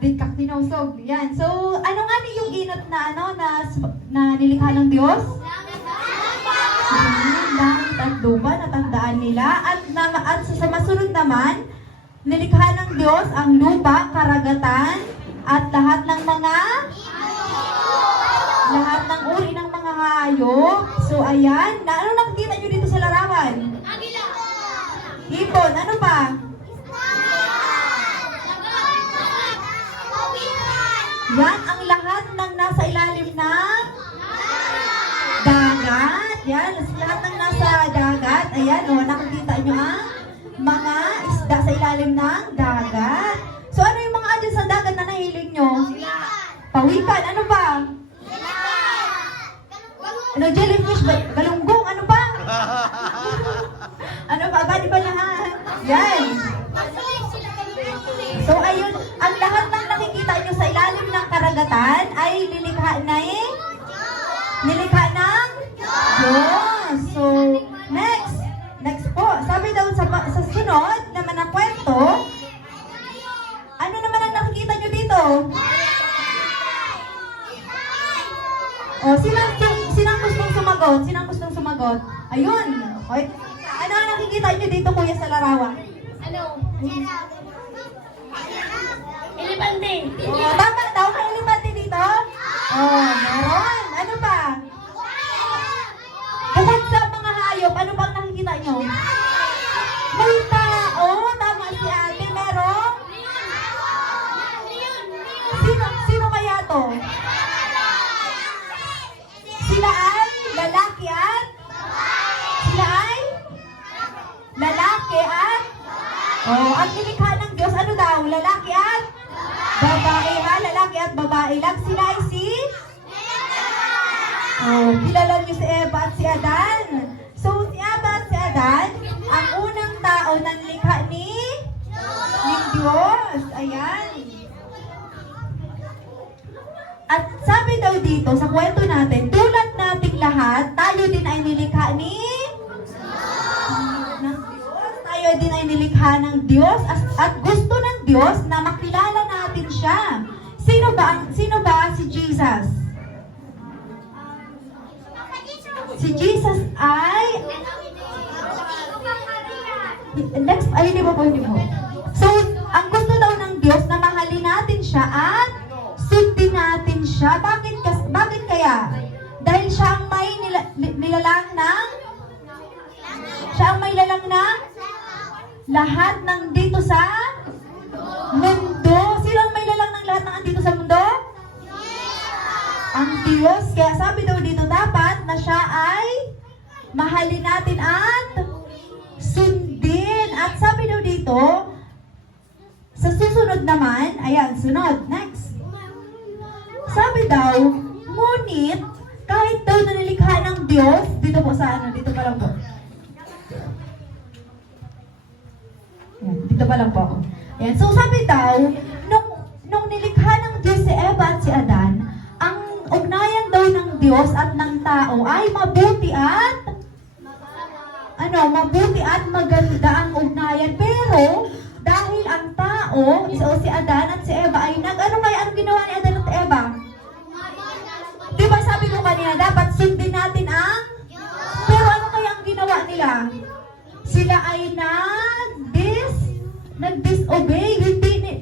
bigkak tinusog. Yan. So, ano nga yung inot na na nilikha ng Diyos? Langit at lupa, natandaan nila. At sa masunod naman, nilikha ng Diyos ang lupa, karagatan, at lahat ng uri ng mga hayop. So, ayan. Ano nakikita nyo dito sa larawan? Hipon. Ano pa? Yan ang lahat ng nasa ilalim ng dagat. Yan, lahat ng nasa dagat. Ayan, nakikita nyo ang mga isda sa ilalim ng dagat. So, ano yung mga andyan sa dagat na nahiling nyo? Pawikan. Ano pa? Ano, jellyfish? Galunggong? Ano pa? Ano pa? Gani ba lahat? Yan. So, ayun, ang lahat ng nakikita nyo sa ilalim ng karagatan ay nilikha ng Diyos. So, next po. Sabi daw sa sunod naman na kwento, ano naman ang nakikita nyo dito? O, sinang gustong sumagot? Sinang gustong sumagot? Ayun. Okay. Ano ang nakikita nyo dito, kuya, sa larawan? Elefante. Tama daw, may elefante dito? Meron. Ano pa? Bukod sa mga hayop, ano bang nakikita nyo? May tao. Tama si ate. Meron? Sino kaya to? Sila ay lalaki at? Sila ay? Lalaki at? Ang nilikha ng Diyos, ano daw? Lalaki at? Babae ha? Lalaki at babae lang. Sila ay si? Kilala niyo si Eva at si Adan. So, si Eva at si Adan, ang unang tao na nilikha ni Diyos. Ayan. At sabi daw dito, sa kwento natin, tulad nating lahat, tayo din ay nilikha ng Diyos. Tayo din ay nilikha ng Diyos at gusto ng Diyos na makilala natin siya. Sino ba si Jesus? Si Jesus ay hindi ba po. So, ang gusto daw ng Diyos na mahalin natin siya at sundin natin siya. Bakit kaya? Dahil siya ang may nilalang ng lahat ng dito sa mundo. Sino ang may lalang ng lahat ng dito sa mundo? Ang Diyos. Kaya sabi daw dito, dapat na siya ay mahalin natin at sundin. At sabi daw dito, sa susunod naman, ayan, sunod, next. Sabi daw, ngunit, kahit daw na nilikha ng Diyos, dito po sa dito pa lang po. Ayan, dito pa lang po ako. Ayan, so sabi daw, nung nilikha ng Diyos si Eva at si Adan, ang ugnayan daw ng Diyos at ng tao ay mabuti at maganda ang ugnayan. Pero, dahil ang tao, si Adan at si Eva ay anong ginawa ni Adan at Eva? Diba sabi ko kanina, dapat sundin natin ang? Pero ano kaya ang ginawa nila? Sila ay nag-disobey.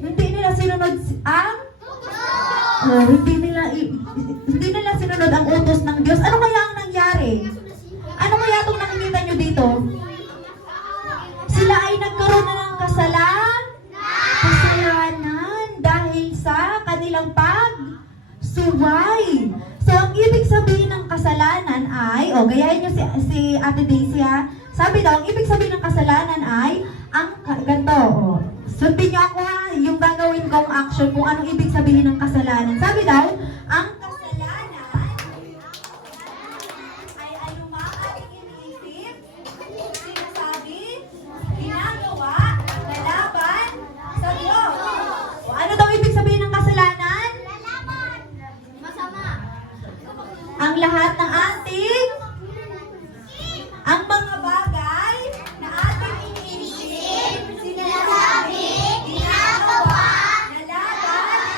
Hindi nila sinunod ang? Hindi nila sinunod ang utos ng Diyos. Ano kaya ang nangyari? Ano kaya itong nakikita nyo dito? Sila ay nagkaroon na ng kasalanan dahil sa kanilang pagsuway. So, ang ibig sabihin ng kasalanan ay, gayahin nyo si Ate Daisy ha. Sabi daw, ang ibig sabihin ng kasalanan ay, ganito, sundin nyo ako ha, yung gagawin kong action kung anong ibig sabihin ng kasalanan. Sabi daw, ang kasalanan ay anumang ating iniisip, sinasabi, ginagawa, lalaban sa Diyos. Ano daw ibig sabihin ng kasalanan? Ang lahat ng ang mga bagay na ating iniisip, sinasabi, ginagawa, nalaban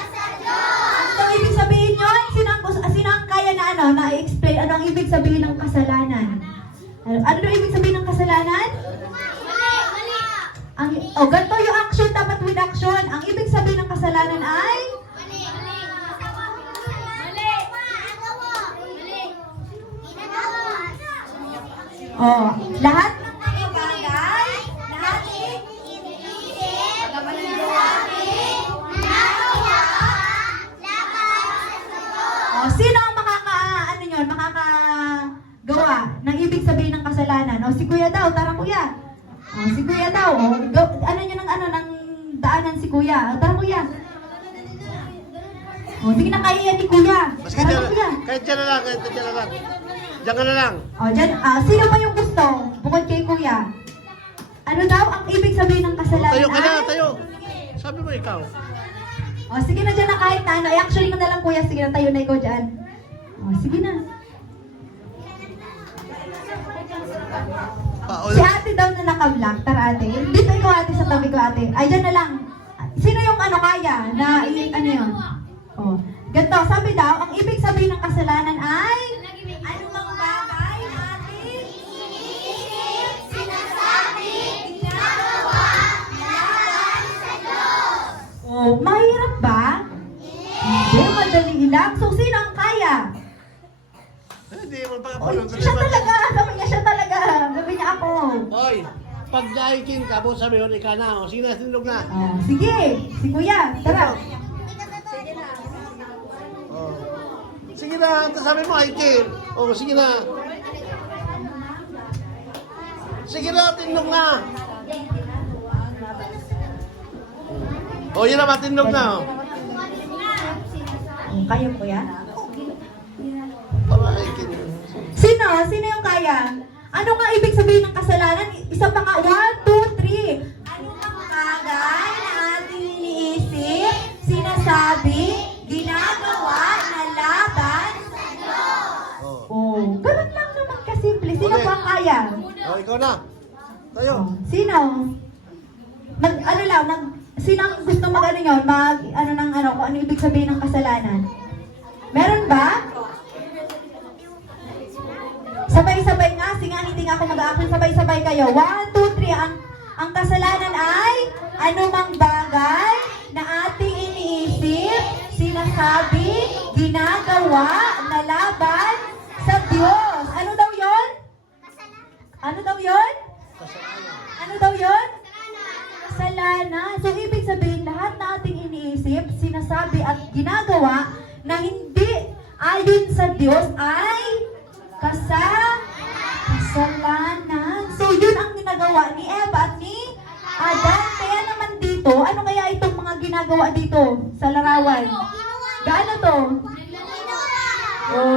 Ganito yung action, dapat with action. Ang ibig sabihin ng kasalanan ay lahat ng mga bagay, natin iniisip, sino ang makakagawa ng ibig sabihin ng kasalanan? Si Kuya daw, tara Kuya. Si Kuya daw, ng daanan si Kuya. Tara Kuya. Sige na kaya ni Kuya. Tara Kuya. Kahit dyan na lang. Diyan ka na lang. Dyan, sino pa yung gusto? Bukod kay Kuya. Ano daw ang ibig sabihin ng kasalanan? Tayo ka na, tayo. Sabi mo ikaw. Sige na dyan na kahit na ano. Actually ko na lang Kuya. Sige na, tayo na ikaw dyan. Sige na. Si ate daw na naka-vlog. Tara ate. Dito ikaw ate sa tabi ko ate. Ay, dyan na lang. Sino yung kaya na, ano yun? Ganito, sabi daw, ang ibig sabihin ng kasalanan ay anumang bagay natin iniisip, sinasabi, ginagawa, laban sa Diyos. Mahirap ba? Hindi, madali lang. So, sino ang kaya? Hindi mo pa. Siya talaga. Sabi niya, siya talaga. Sabi niya ako. Hoy, pag daikin ka, buong sabi mo, ikaw na. Sige na, sinulog na. Sige, si Kuya. Tara. Sige na, sabi mo, aikin. Sige na. Sige na, tinlog na. Yun na, tinlog na. Kayo, Kuya? Para aikin. Sino? Sino yung kaya? Ano nga ibig sabihin ng kasalanan? Isa pa nga. 1, 2, 3. Ano ang bagay na ating iniisip, sinasabi, ginagawa, na laban sa Diyos? Ganun lang naman kasimple. Sino pa ang kaya? Ikaw na. Tayo. Sino? Sino ang gusto mag-ano yun? Kung ano ibig sabihin ng kasalanan? Meron ba? Sabay-sabay nga, hindi nga ako mag-action, sabay-sabay kayo. 1, 2, 3. Ang kasalanan ay anumang bagay na ating iniisip, sinasabi, ginagawa, na laban sa Diyos. Ano daw yon? Ano daw yon? Ano daw yon? Kasalanan. So, ibig sabihin, lahat na ating iniisip, sinasabi at ginagawa na hindi ayon sa Diyos ay kasalanan. So, yun ang ginagawa ni Eva at ni Adan. Kaya naman dito, ano kaya itong mga ginagawa dito sa larawan? Gaano to?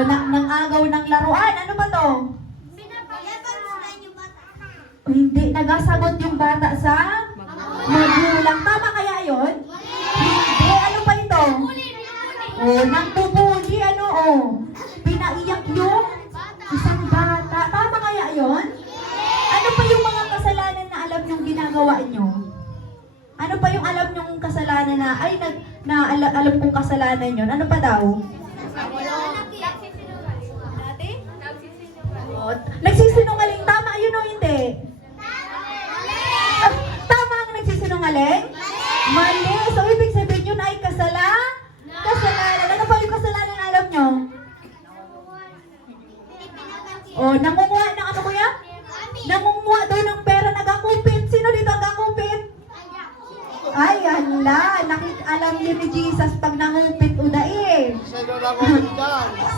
Nang agaw ng laruan. Ano ba to? Hindi, nagasagot yung bata sa magulang. Tama kaya yun? Hindi, ano pa ito? Nang pupuli, pinaiyak yung isang bata. Tama kaya yon? Ano pa yung mga kasalanan na alam nyong ginagawa nyo? Ano pa yung alam nyong kasalanan na, alam kong kasalanan yun? Ano pa daw? Nagsisinungaling. Tama yun o hindi? Tama ang nagsisinungaling? Mali. So, ibig sabihin yun ay kasalanan. Ano pa yung kasalanan na alam nyo? Nangunguha ng ano kuya? Nangunguha daw ng pera, nagakupit. Sino dito nagakupit? Ay, hala. Alam niyo ni Jesus pag nangupit uday. Sino lang ako dyan?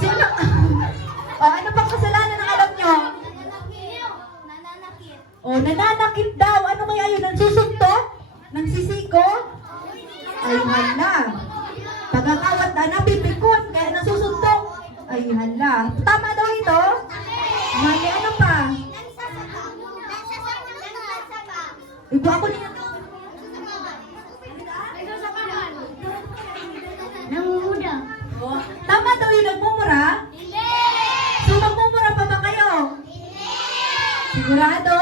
Sino? Ano pang kasalanan ang alam nyo? Nananakit daw. Ano kaya yun? Nagsusuntok? Nagsisiko? Ay, hala. Pagkakawat na, napipikon. Kaya nasusuntok. Ay, hala. Tama daw ito? Mali, ano pa? Ibu ako niya. Nangunguna. Tama daw yung nagmumura? Hindi! So, magmumura pa ba kayo? Hindi! Sigurado?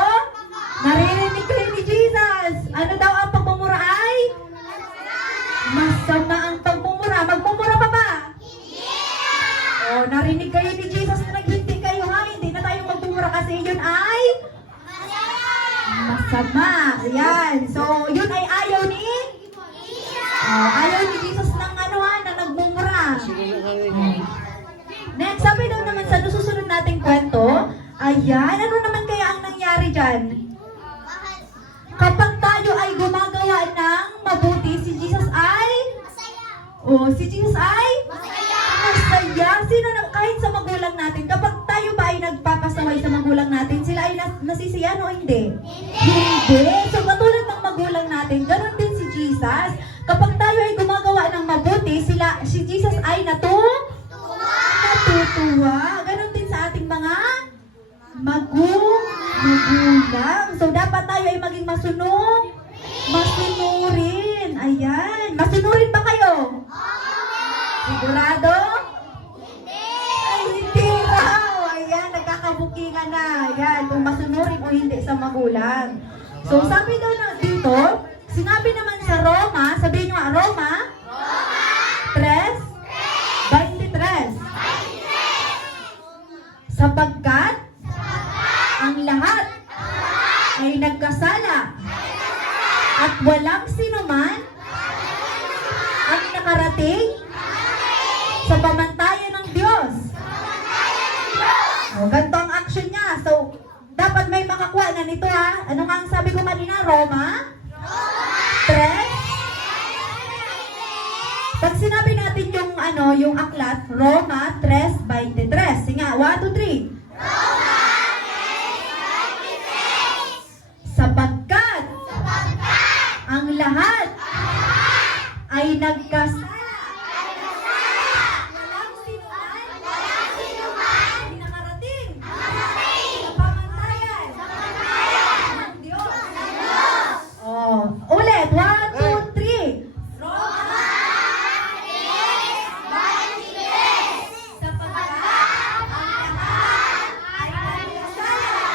Naririnig kayo ni Jesus. Ano daw ang pagmumura ay? Masama ang pagmumura. Magmumura pa ba? Hindi! Narinig kayo ni Jesus na naghindi kayo ha. Hindi na tayo magmumura kasi yun ay? Masama. Tama. Ayan. So, yun ay ayaw ni? Ayaw ni Jesus ng na nagmumura. Next, sabi daw naman sa susunod nating kwento, ayan, ano naman kaya ang nangyari dyan? Kapag tayo ay gumagawa ng mabuti, si Jesus ay? Si Jesus ay? Masaya. Sino na, kahit sa magulang natin, kapag tayo ba ay nagpapasaway sa magulang natin, sila ay nasisiyan o hindi? Hindi. So, katulad ng magulang natin, ganun din si Jesus. Kapag tayo ay gumagawa ng mabuti, si Jesus ay natutuwa. Ganun din sa ating mga magulang. So, dapat tayo ay maging masunurin. Ayan. Masunurin ba kayo? Sigurado? Ay, hindi raw. Ayan, nagkakabukingan na. Ayan, kung masunurin o hindi sa magulang. So, sabi daw na dito, sinabi naman sa Roma, sabihin nyo nga, Roma? 3:23. Sapagkat ang lahat ay nagkasala at walang sinuman ang nakarating sa pamantayan ng Diyos. Ganito ang action niya. So, dapat may makakuha na nito ha. Ano nga ang sabi ko kanina? Roma? 3? Pag sinabi natin yung aklat, Roma 3:23. Sige nga, 1, 2, 3. Sapagkat ang lahat ay nagkasala. Walang sinuman nakarating sa pamantayan ng Diyos. Ulit, 1, 2, 3. Roma 3:23. Sapagkat ang lahat ay nagkasala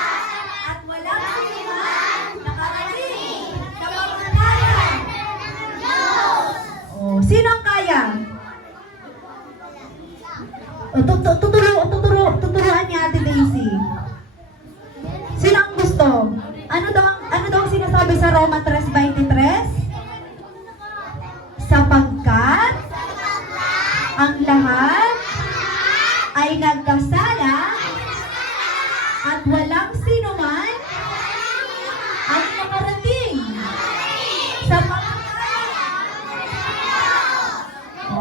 at walang sinuman nakarating sa pamantayan ng Diyos. Sino ang kaya? Tuturuan niya Ate Daisy. Sino ang gusto? Ano daw ang sinasabi sa Roma 3:23? Sapagkat ang lahat ay nagkasala at walang sinuman ang nakarating sa pamantayan.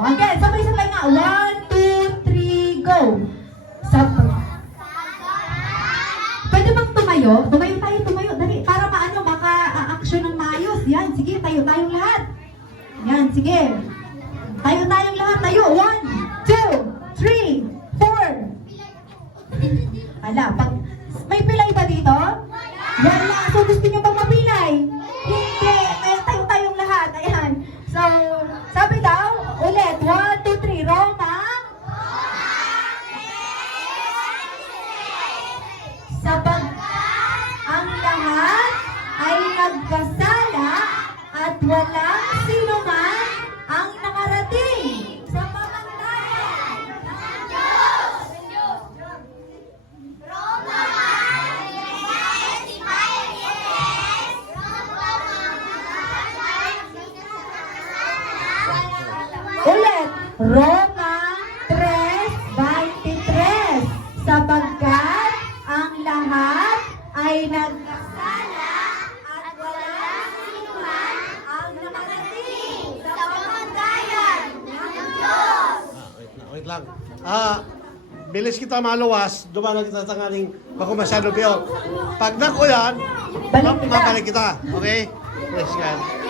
Again, sabay-sabay nga. 1, 2, 3, go. Pwede bang tumayo? Tumayo tayo. Dali, para maka-action ng maayos. Yan, sige, tayo tayong lahat. Yan, sige. Tayo tayong lahat. Tayo. 1, 2, 3, 4. Hala, may pilay ba dito? Wala. So, gusto nyo bang mapilay? Hindi. Kaya tayo tayong lahat. Ayan. So, sabi daw, ulit. 1, 2, 3. Roma. Sapagkat ang lahat ay nagkasala at walang sinuman ang nakarating sa pamantayan ng Diyos. Ulit, Roma 3:23. Sapagkat ang lahat ay nagkasala at walang sinuman ang nakarating sa pamantayan ng Diyos. Wait lang. Bilis kita maluwas, dumalo kita sa ngaling bako masyado piyo. Pag nakuyan, Balik kita. mabalik kita. Okay? Praise God.